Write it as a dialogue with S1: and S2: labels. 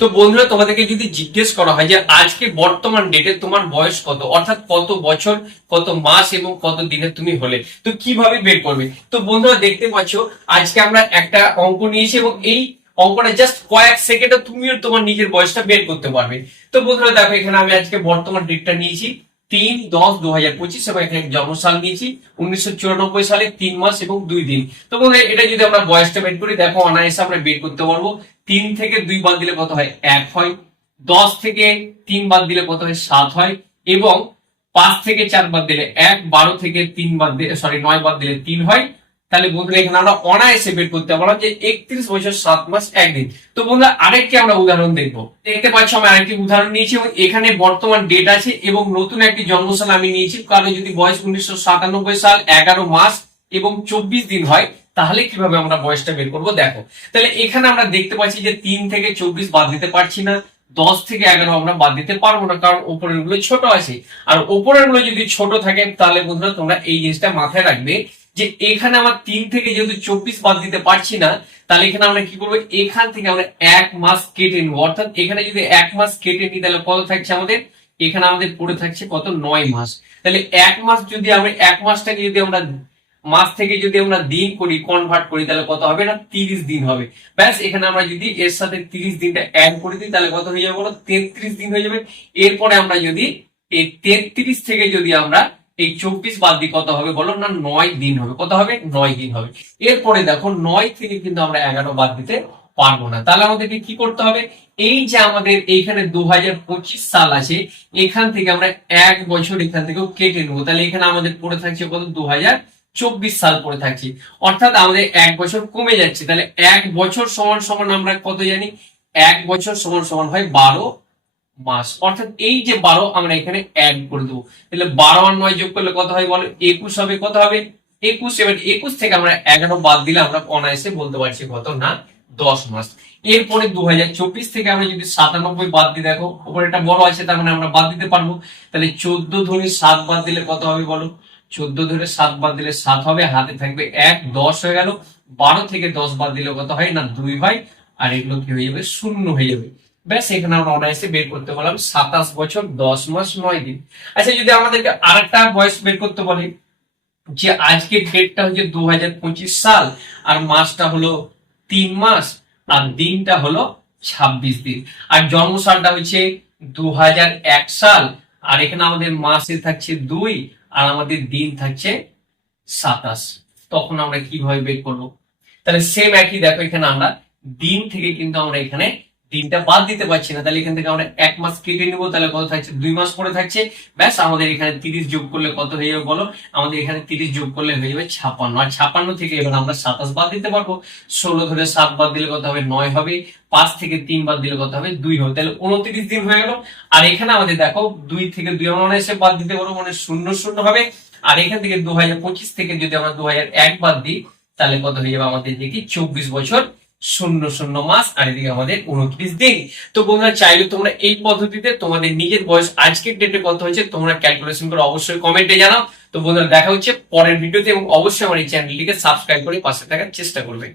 S1: তো বন্ধুরা, তোমাদেরকে যদি জিজ্ঞেস করা হয় যে আজকে বর্তমান ডেটে তোমার বয়স কত? অর্থাৎ কত বছর, কত মাস এবং কত দিনে তুমি হলে? তো কীভাবে বের করবে? তো বন্ধুরা, দেখতে পাচ্ছ, আজকে আমরা একটা অঙ্ক নিয়েছি এবং এই অঙ্কটা জাস্ট কয়েক সেকেন্ডে তুমিও তোমার নিজের বয়সটা বের করতে পারবে। তো বন্ধুরা, দেখো, এখানে আমি আজকে বর্তমান ডেটটা নিয়েছি। তিন দশ দু হাজার পঁচিশ এবং এখানে জন্মসাল নিয়েছি উনিশশো চুরানব্বই সালে তিন মাস এবং দুই দিন। তো এটা যদি আমরা বয়সটা বের করি, দেখো অনায়াসে আমরা বের করতে পারব। তিন থেকে দুই বাদ দিলে কত হয়? এক হয়। দশ থেকে তিন বাদ দিলে কত হয়? সাত হয়। এবং পাঁচ থেকে চার বাদ দিলে এক, বারো থেকে তিন বাদ দিলে সরি নয় বাদ দিলে তিন হয়। তাহলে বন্ধুরা, এখানে আমরা অনায়াসে বের করতে পারলাম যে একত্রিশ বছর সাত মাস একদিন। তো বন্ধুরা, আরেকটি আমরা উদাহরণ দেখব। দেখতে পাচ্ছ, আমি আরেকটি উদাহরণ নিয়েছি এবং এখানে বর্তমান ডেট আছে এবং নতুন একটি জন্মসাল আমি নিয়েছি। কারণ যদি বয়স উনিশশো সাতানব্বই সাল এগারো মাস এবং চব্বিশ দিন হয়, তাহলে কীভাবে আমরা বয়সটা বের করব? দেখো, তাহলে এখানে আমরা দেখতে পাচ্ছি যে তিন থেকে চব্বিশ বাদ দিতে পারছি না, দশ থেকে এগারো আমরা বাদ দিতে পারব না, কারণ উপরেরগুলো ছোট আছে। আর ওপরেরগুলো যদি ছোট থাকে, তাহলে বন্ধুরা তোমরা এই জিনিসটা মাথায় রাখবে যে এখানে আমার তিন থেকে যেহেতু চব্বিশ বাদ দিতে পারছি না, তাহলে এখানে আমরা কি করব? এখান থেকে আমরা এক মাস কেটে নেব। অর্থাৎ এখানে যদি এক মাস কেটে নিই, তাহলে কত থাকছে আমাদের? এখানে আমাদের পড়ে থাকছে কত? নয় মাস। তাহলে এক মাস যদি আমরা, এক মাসটাকে যদি আমরা মাস থেকে যদি আমরা দিন করি কনভার্ট করি, তাহলে কত হবে? না তিরিশ দিন হবে। ব্যাস, এখানে আমরা যদি এর সাথে তিরিশ দিনটা অ্যাড করে দিই, তাহলে কত হয়ে যাবে বলো? তেত্রিশ দিন হয়ে যাবে। এরপরে আমরা যদি এই তেত্রিশ থেকে যদি আমরা এই চব্বিশ বাদ দিয়ে কত হবে বলো? না, নয় দিন হবে। কত হবে? নয় দিন হবে। এরপরে দেখো, নয় থেকে কিন্তু আমরা এগারো বাদ দিতে পারব না। তাহলে আমাদেরকে কি করতে হবে? এই যে আমাদের এইখানে দুহাজার পঁচিশ সাল আছে, এখান থেকে আমরা এক বছর এখান থেকেও কেটে নেব। তাহলে এখানে আমাদের পড়ে থাকছে কত? দু চব্বিশ সাল পড়ে থাকছে। অর্থাৎ আমাদের এক বছর কমে যাচ্ছে। তাহলে এক বছর সমান সমান আমরা কত জানি? এক বছর সমান সমান হয় বারো মাস। অর্থাৎ এই যে বারো, আমরা এখানে অ্যাড করে দেবো। তাহলে বারো আর নয় যোগ করলে কত হয় বলো? একুশ হবে, কত হবে? একুশ, এবার একুশ থেকে আমরা এগারো বাদ দিলে আমরা অনায়াসে বলতে পারছি কত না? দশ মাস। এরপরে দু হাজার চব্বিশ থেকে আমরা যদি সাতানব্বই বাদ দিই, দেখো, উপরে একটা বড় আছে, তার মানে আমরা বাদ দিতে পারব। তাহলে চোদ্দ ধরে সাত বাদ দিলে কত হবে বলো? চোদ্দ ধরে সাত বাদ দিলে সাত হবে, হাতে থাকবে এক, দশ হয়ে গেল। বারো থেকে দশ বাদ দিলে কত হয় না? দুই হয়, আর এগুলো কি হয়ে যাবে? শূন্য হয়ে যাবে। ব্যাস, এখানে আমরা অনায়াসে বের করতে পারলাম সাতাশ বছর, দশ মাস, নয় দিন। আচ্ছা যদি আমাদেরকে আরেকটা বয়স বের করতে বলে যে আজকের ডেটটা হচ্ছে দু হাজার পঁচিশ সাল, আর মাসটা হলো তিন মাস, আর দিনটা হলো ছাব্বিশ দিন। আর জন্মসালটা হচ্ছে দু হাজার এক সাল, আর এখানে আমাদের মাসে থাকছে দুই, আর আমাদের দিন থাকছে সাতাশ। তখন আমরা কীভাবে বের করব? তাহলে সেম একই দেখো এখানে আমরা, দিন থেকে কিন্তু আমরা এখানে দিনটা বাদ দিতে পারছি না, তাহলে এখান থেকে আমরা এক মাস কেটে নিবো, তাহলে কত থাকছে? দুই মাস পরে থাকছে। ব্যাস, আমাদের এখানে তিরিশ যোগ করলে কত হয়ে যাবে বলো? আমাদের এখানে তিরিশ যোগ করলে হয়ে যাবে ছাপান্ন। আর ছাপান্ন থেকে এবার আমরা সাতাশ বাদ দিতে পারব। ষোলো ধরে সাত বাদ দিলে কত হবে? নয় হবে। পাঁচ থেকে তিন বাদ দিলে কত হবে? দুই হবে। তাহলে উনত্রিশ দিন হয়ে গেল। আর এখানে আমাদের দেখো, দুই থেকে দুই আমরা এসে বাদ দিতে পারব মানে শূন্য শূন্য হবে। আর এখান থেকে দু হাজার পঁচিশ থেকে যদি আমরা দু হাজার এক বাদ দিই, তাহলে কত হয়ে যাবে আমাদের দেখি? চব্বিশ বছর শূন্য শূন্য মাস আর এদিকে আমাদের উনত্রিশ দিন। তো বন্ধুরা, চাইলে তোমরা এই পদ্ধতিতে তোমাদের নিজের বয়স আজকের ডেটে কত হয়েছে তোমরা ক্যালকুলেশন করে অবশ্যই কমেন্টে জানাও। তো বন্ধুরা, দেখা হচ্ছে পরের ভিডিওতে এবং অবশ্যই আমার এই চ্যানেলটিকে সাবস্ক্রাইব করে পাশে থাকার চেষ্টা করবে।